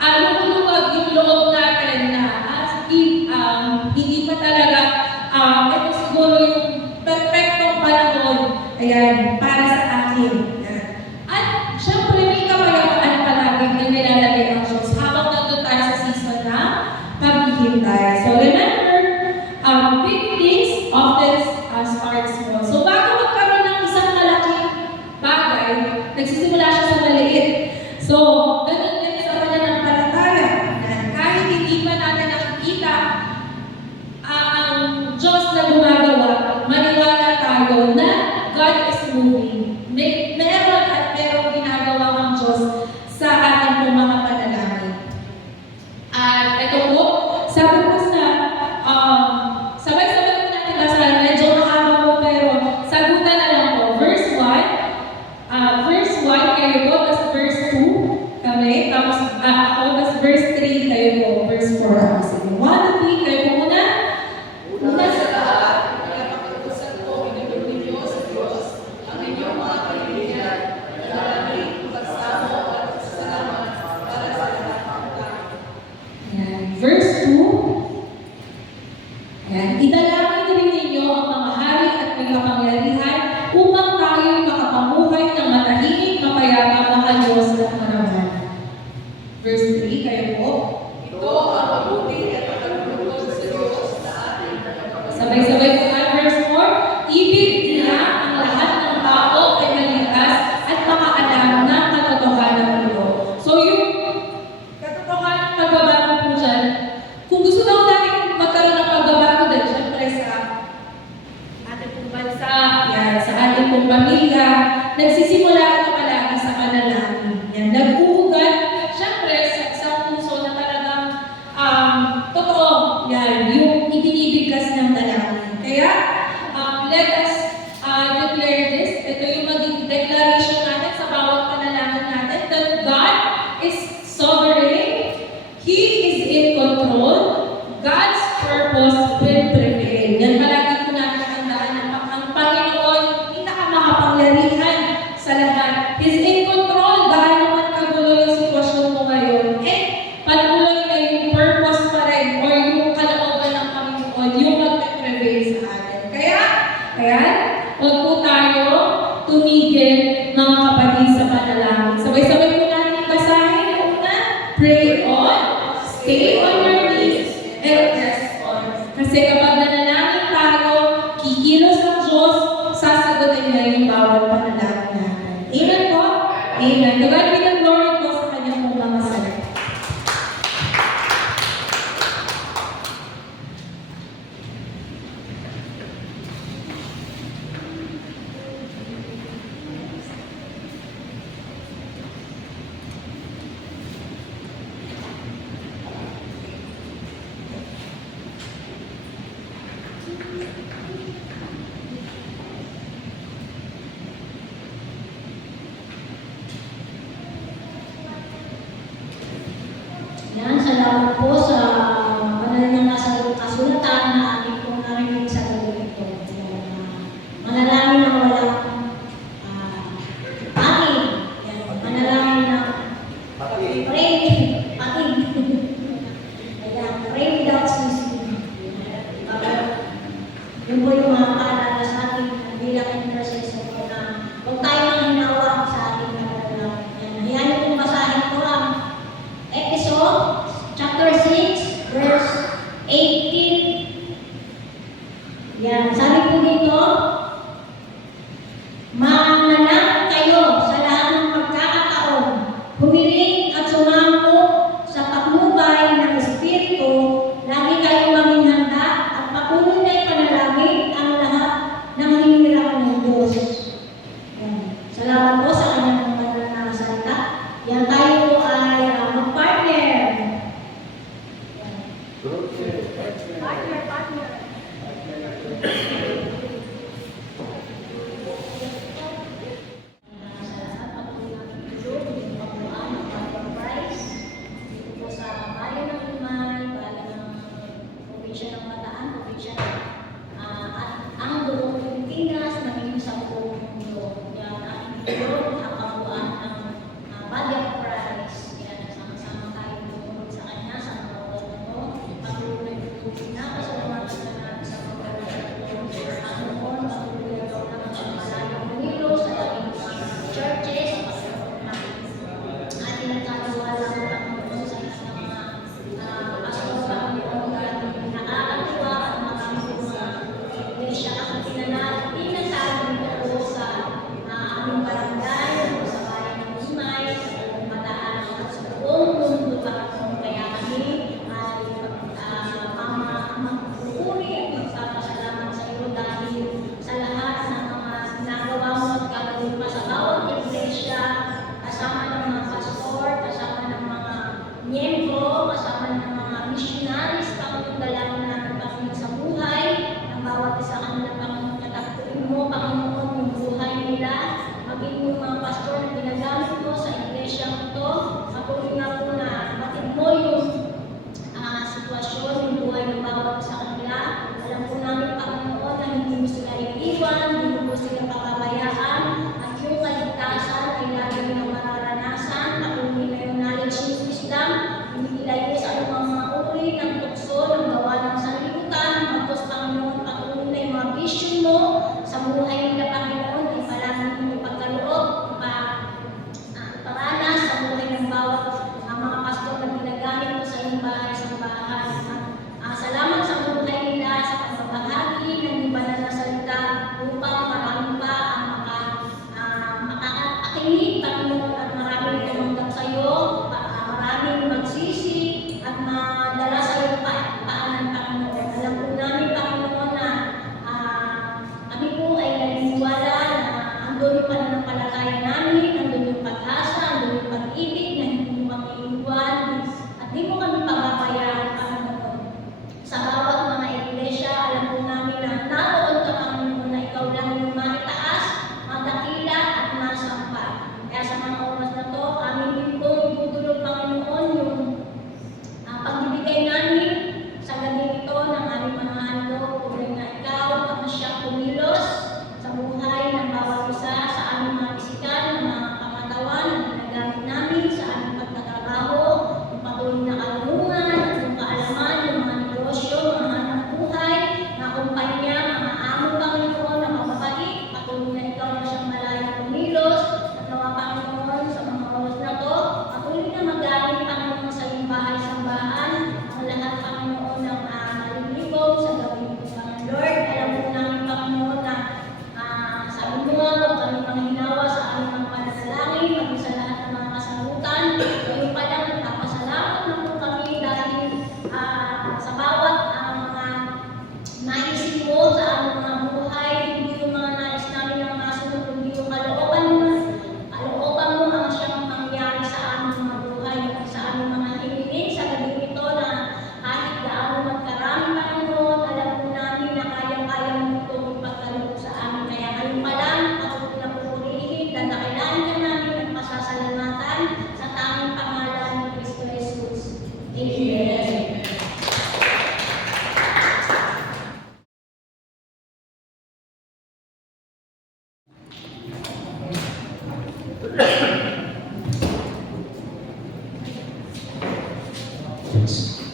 lumuluwag yung loob natin na hindi pa talaga ito siguro yung perfectong panahon ayan, para sa akin. Ayan. At syempre may kapayapaan palagi na nilalagay ang Diyos habang nandun tayo sa season na paghihintay. So remember, big things often start small. So bago magkaroon ng isang malaking bagay, nagsisimula siya sa maliit. So, ganun din sa pananampalataya. Kahit hindi pa natin nakikita ang Ayan, idalangin rin ninyo ang mga hari at may kapangyarihan upang tayo'y makapamuhay ng matahimik, mapayapa, makaliwas at maraman. Verse 3, kayo po. Ito ang mabuti at pagtutulog sa Diyos sa ating tagapagligtas. Sabay-sabay po ang verse 4. Ibig niya ang lahat ng tao ay maligtas at makaalam ng katotohanan nito. So yung katotohanan pagbabago po dyan, kung gusto daw natin magkaroon ng pagbabago din, syempre sa ating pong bansa, yan, sa ating pong pamilya, nagsisimula ito palagi sa panalangin. Yan, nag-uugat, syempre sa isang puso na talagang totoo, yan, yung ibinibigkas ng dalangin. Kaya, let us declare this. Ito yung maging declaration natin sa bawat panalangin natin that God is sovereign, He is in control, God's purpose will prevail. Yan palagi po natin tandaan ang Panginoon, pinakamakapangyarihan sa lahat. He's in control, gaano man kagulo yung sitwasyon mo ngayon. Patuloy na yung purpose pa rin or yung kalooban ng Panginoon, yung magpe-prevail sa atin. Kaya, huwag po tayo tumigil, mga kapatid, sa panalangin. Sabay-sabay po natin basahin yung una. Pray on, stay on your knees, and rest on. Kasi kapag nanalangin tayo, kikilos ang Diyos, sasagutin niya yung bawat panalangin natin. Amen po? Amen. To God be the glory po sa kanyang pong mga salita. Yan, salamat po sa banal na kasulatan na ating pong narinig sa gabi ito. Manalangin na walang panig. Yan, manalangin na pray, panig. Ayan, pray without ceasing. Yun po yung mga paalala sa ating bilang intercessor po na huwag tayo nang hinawa sa ating panalangin. Yan, yan yung basahin ko ang Episode chapter 6 verse 18. Yan, sabi po dito, manalangin kayo sa lahat ng pagkakataon, humiling at sumampo sa patnubay ng Espiritu, lagi kayong maging handa at patuloy na ipanalangin ang lahat ng hinihirapan ng Diyos. Yan. Salamat po sa kanyang mga na salita. Yan, tayo po ay mag-partner. Partner. Salamat po po natin ito. Yung pagbuan ng Father Price. Dito po sa bayan ng Limay, bayan ng probinsya ng Bataan, probinsya ng at ang buong Pilipinas, naging sa buong mundo. Yan, ating ito, ang pagbuan ng Body of Christ. Yan, sama-sama tayo tumunog sa Kanya, sa mga oras na ito. Patuloy po pinapasalamatan na natin sa mga oras na ito. Ang noon, patuloy ito ng mga malayong Manilo sa ating churches. Ating nagkakawala ng Panginoon sa isang mga pastor sa Panginoon na nakakatuwa at mga iglesia at pinanalo dito po sa aming barangay.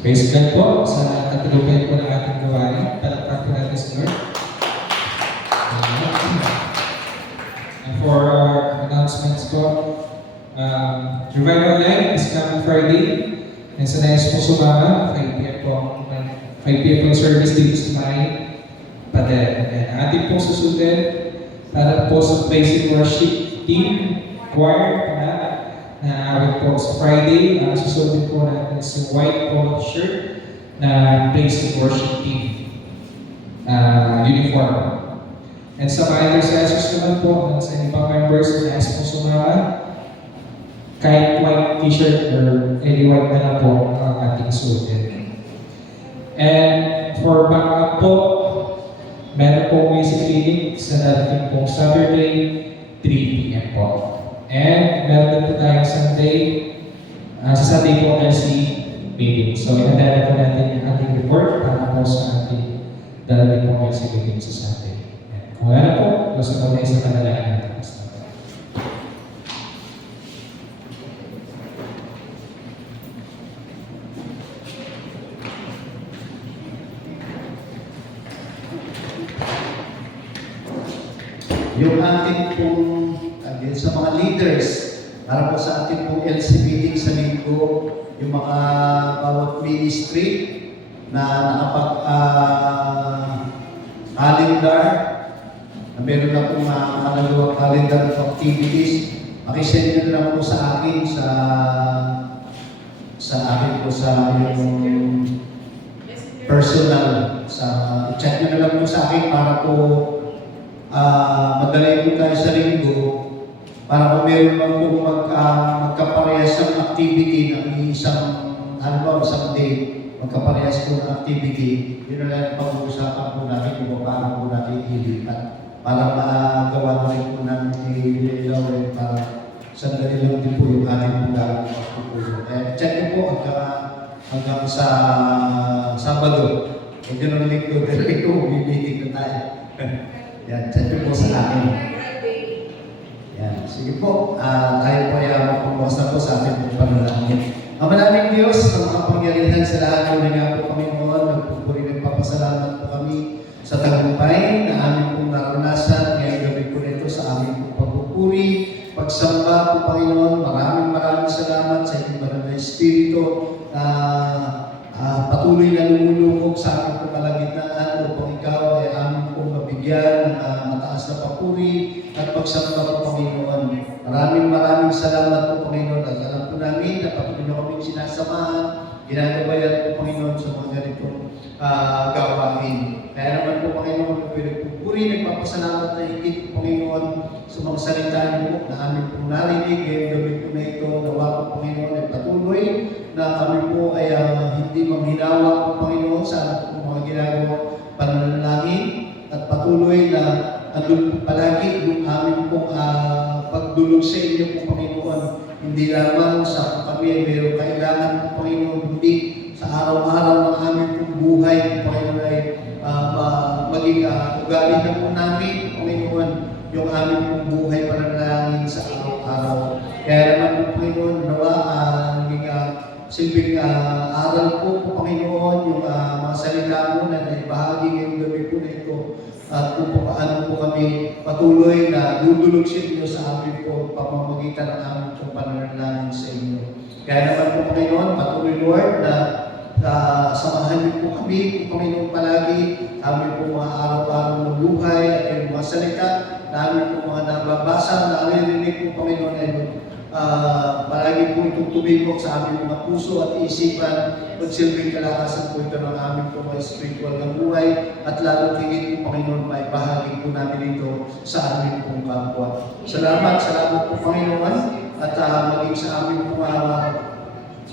Praise God po sa katilupan po ng ating gawain. Palakpak po natin sa Lord. And for our announcements po, Revival Live is coming Friday. And sa nais po sumama, 5 p.m. po ang service dito sa may pader. And ating po susunod para po sa praise and worship team, choir, na awit po sa Friday. Ang susunod po natin sa white polo shirt na praise and worship team uniform. And sa mga intercessors naman po, sa ibang members na nais po sumama, kahit white t-shirt or any white na lang po ang ating suotin. And for backup po, meron po music reading sa darating pong Saturday, 3 p.m. po. And meron din po tayong Sunday, sa Sunday po LC meeting. So, inadala po natin yung ating report para po sa ating darating pong LC meeting sa Sunday. And kung wala po, gusto ko na isang panalangin natin. Yung ating pong sa mga leaders para po sa ating pong LC meeting sa linggo, yung mga bawat ministry na nakapag-calendar, na meron na pong makalagawang calendar of activities, pakisend nyo na lang po sa akin sa yung personal, check nyo na lang po sa akin para po madalay po tayo sa linggo para kung meron man po magkaparehas ng activity ng isang day, magkaparehas po ng activity, yun na lang pag-uusapan po natin kung paano po natin ilipat para magawa na rin po natin ilawin para sandali lang din po yung ating po gagawin pagpupulong. Check ko po hanggang sa Sabado. Medyo ng linggo, dahil ko, meeting na tayo. Yan, check po sa akin. Yan, sige po. Tayo po ay magpapawasa po sa ating pong panalangin. Ang maraming Diyos, ang makapangyarihan sa lahat ng nga po Panginoon, nagpupuri ng papasalamat po kami sa tagumpay na aming pong naranasan ngayong gabi po nito sa aming pong pagpupuri, pagsamba po Panginoon. Maraming salamat sa inyong banal na Espiritu na patuloy na lumulukog sa aming pong kalagitnaan upang ikaw ay aming pong mabigyan ng mataas na papuri at pagsamba po Panginoon. Maraming salamat po Panginoon at alam po namin na patuloy na kaming sinasamahan, ginagabayan po Panginoon sa mga ganitong gawain. Kaya naman po Panginoon, pinagpupuri, nagpapasalamat na higit po Panginoon sa mga salita niyo na aming pong narinig ngayong gabi po na ito. Nawa po Panginoon ay patuloy na kami po ay hindi manghinawa po Panginoon sa mga ginagawang pananalangin at patuloy na andun palagi yung aming pong pagdulog sa inyo po Panginoon. Hindi lamang sa kami ay mayroong kailangan po Panginoon, hindi sa araw-araw ng aming pong buhay po Panginoon ay maging ugali na po namin Panginoon yung aming pong buhay pananalangin sa araw-araw. Kaya naman po Panginoon, nawa naging silbing aral po Panginoon yung mga salita mo na naibahagi ngayong gabi po na ito at kung paano po kami patuloy na dudulog sa inyo sa amin po pamamagitan ng aming pong pananalangin sa inyo. Kaya naman po Panginoon, patuloy Lord na samahan niyo po kami po Panginoon palagi, amin po mga araw-araw na buhay at yung mga salita na amin po mga nababasa, naririnig po Panginoon ay palagi po itong tumibok sa aming mga puso at isipan, magsilbing kalakasan po ito ng aming po mga spiritual na buhay at lalo tingin po Panginoon maibahagi po namin ito sa aming pong kapwa. Salamat po Panginoon at maging sa aming po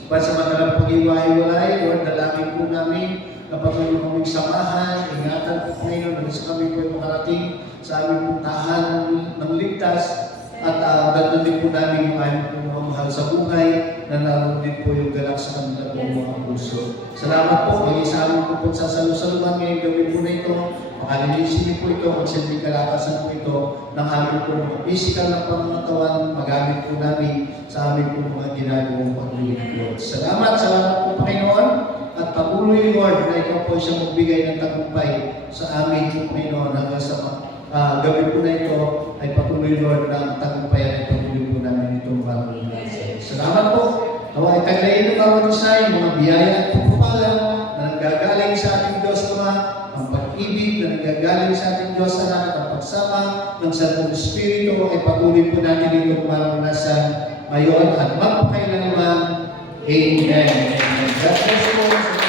pansamantalang pag-iwahiwalay, Lord, dalangin po namin na patuloy kaming samahan, ingatan po Panginoon na sa kami po ay makarating sa aming pong tahanan ng ligtas. At ganda din po namin yung aming po mga mahal sa buhay na naroon din po yung galak sa kanila po mga puso. Salamat po, may isa aming po pagsasalusaluhan ngayong gabi po na ito Makalilisin niyo po ito, magsilbing kalakasan po ito ng aming po mga physical na pangangatawan, magamit po namin sa aming po mga ginagawang paglilingkod. Salamat po Panginoon, at patuloy Lord na ikaw po siyang magbigay ng tagumpay sa amin po Panginoon hanggang sa gabi po na ito ay patuloy Lord na ang tagumpay at patuloy po namin itong bagong nasa. Salamat po. Nawa itaglayin ng bawat isa yung mga biyaya at pagpapala na nanggagaling sa ating Diyos Ama, ang pag-ibig na nanggagaling sa ating Diyos Anak at ang pagsama ng Santong Espiritu ay patuloy po natin itong maranasan ngayon at magpakailanman. Amen. Amen. God bless you.